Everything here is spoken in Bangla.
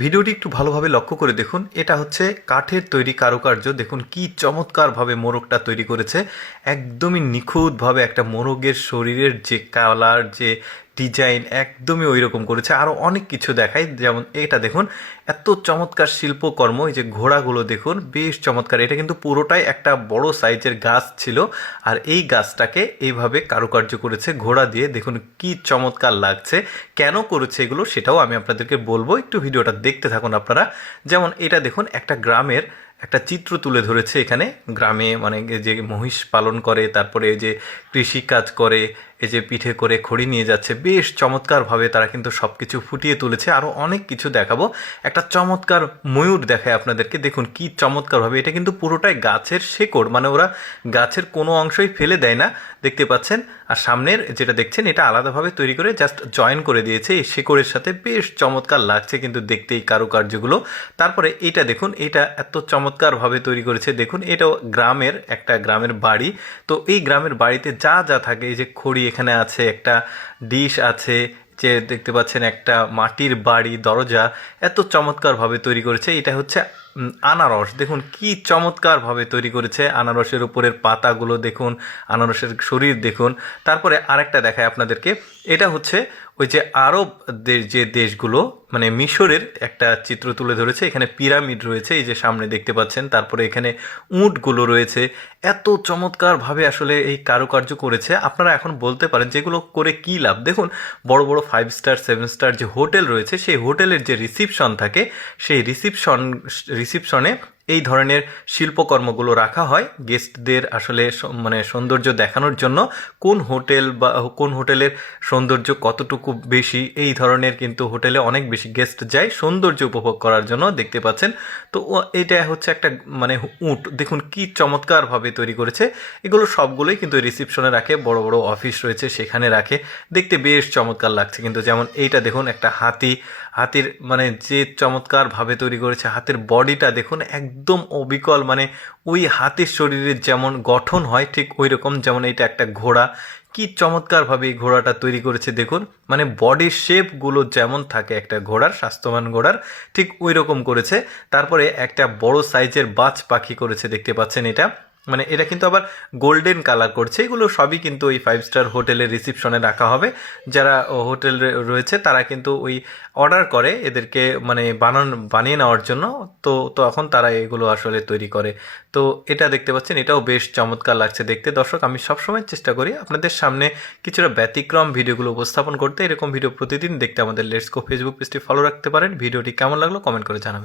ভিডিওটি একটু ভালোভাবে লক্ষ্য করে দেখুন। এটা হচ্ছে কাঠের তৈরি কারুকার্য। দেখুন কি চমৎকারভাবে মোরগটা তৈরি করেছে। একদমই নিখুঁতভাবে একটা মোরগের শরীরের যে কালার, যে ডিজাইন একদমই ওই রকম করেছে। আরও অনেক কিছু দেখায়, যেমন এটা দেখুন এত চমৎকার শিল্পকর্ম। এই যে ঘোড়াগুলো দেখুন বেশ চমৎকার। এটা কিন্তু পুরোটাই একটা বড় সাইজের গাছ ছিল, আর এই গাছটাকে এইভাবে কারুকার্য করেছে ঘোড়া দিয়ে। দেখুন কি চমৎকার লাগছে। কেন করেছে এগুলো সেটাও আমি আপনাদেরকে বলবো, একটু ভিডিওটা দেখতে থাকুন আপনারা। যেমন এটা দেখুন একটা গ্রামের একটা চিত্র তুলে ধরেছে এখানে। গ্রামে মানে যে মহিষ পালন করে, তারপরে যে কৃষি কাজ করে, এই যে পিঠে করে খড়ি নিয়ে যাচ্ছে, বেশ চমৎকারভাবে তারা কিন্তু সব কিছু ফুটিয়ে তুলেছে। আরও অনেক কিছু দেখাবো। একটা চমৎকার ময়ূর দেখায় আপনাদেরকে। দেখুন কি চমৎকারভাবে, এটা কিন্তু পুরোটাই গাছের শেকড়, মানে ওরা গাছের কোনো অংশই ফেলে দেয় না, দেখতে পাচ্ছেন। আর সামনের যেটা দেখছেন এটা আলাদাভাবে তৈরি করে জাস্ট জয়েন করে দিয়েছে এই শেকড়ের সাথে। বেশ চমৎকার লাগছে কিন্তু দেখতে এই কারুকার্যগুলো। তারপরে এটা দেখুন, এটা এত চমৎকারভাবে তৈরি করেছে। দেখুন এটাও গ্রামের একটা গ্রামের বাড়ি। তো এই গ্রামের বাড়িতে যা যা থাকে, এই যে খড়ি এখানে আছে, একটা ডিশ আছে, যে দেখতে পাচ্ছেন একটা মাটির বাড়ি, দরজা এত চমৎকারভাবে তৈরি করেছে। এটা হচ্ছে আনারস। দেখুন কি চমৎকারভাবে তৈরি করেছে। আনারসের উপরের পাতাগুলো দেখুন, আনারসের শরীর দেখুন। তারপরে আরেকটা দেখায় আপনাদেরকে। এটা হচ্ছে ওই যে আরব যে দেশগুলো, মানে মিশরের একটা চিত্র তুলে ধরেছে। এখানে পিরামিড রয়েছে, এই যে সামনে দেখতে পাচ্ছেন। তারপরে এখানে উটগুলো রয়েছে। এত চমৎকারভাবে আসলে এই কারুকার্য করেছে। আপনারা এখন বলতে পারেন যেগুলো করে কী লাভ। দেখুন বড় বড় 5 স্টার 7 স্টার যে হোটেল রয়েছে, সেই হোটেলের যে রিসিপশন থাকে, সেই রিসিপশনে এই ধরনের শিল্পকর্মগুলো রাখা হয় গেস্টদের আসলে মানে সৌন্দর্য দেখানোর জন্য। কোন হোটেল বা কোন হোটেলের সৌন্দর্য কতটুকু বেশি, এই ধরনের কিন্তু হোটেলে অনেক বেশি গেস্ট যায় সৌন্দর্য উপভোগ করার জন্য, দেখতে পাচ্ছেন। তো এটা হচ্ছে একটা মানে উট। দেখুন কি চমৎকারভাবে তৈরি করেছে। এগুলো সবগুলোই কিন্তু রিসিপশনে রাখে, বড় বড় অফিস রয়েছে সেখানে রাখে। দেখতে বেশ চমৎকার লাগছে কিন্তু। যেমন এইটা দেখুন একটা হাতির মানে যে চমৎকারভাবে তৈরি করেছে। হাতের বডিটা দেখুন একদম অবিকল, মানে ওই হাতির শরীরের যেমন গঠন হয় ঠিক ওই রকম। যেমন এটা একটা ঘোড়া, কি চমৎকারভাবে এই ঘোড়াটা তৈরি করেছে দেখুন। মানে বডির শেপগুলো যেমন থাকে একটা ঘোড়ার, স্বাস্থ্যবান ঘোড়ার, ঠিক ওই রকম করেছে। তারপরে একটা বড় সাইজের বাজ পাখি করেছে, দেখতে পাচ্ছেন। এটা মানে এটা কিন্তু আবার গোল্ডেন কালার করছে। এগুলো সবই কিন্তু ওই 5 স্টার হোটেলের রিসিপশনে রাখা হবে। যারা হোটেল রয়েছে তারা কিন্তু ওই অর্ডার করে এদেরকে, মানে বানিয়ে নেওয়ার জন্য। তো তখন তারা এগুলো আসলে তৈরি করে। তো এটা দেখতে পাচ্ছেন, এটাও বেশ চমৎকার লাগছে দেখতে। দর্শক, আমি সবসময় চেষ্টা করি আপনাদের সামনে কিছুটা ব্যতিক্রম ভিডিওগুলো উপস্থাপন করতে। এরকম ভিডিও প্রতিদিন দেখতে আমাদের লেটস গো ফেসবুক পেজটি ফলো রাখতে পারেন। ভিডিওটি কেমন লাগলো কমেন্ট করে জানাবেন।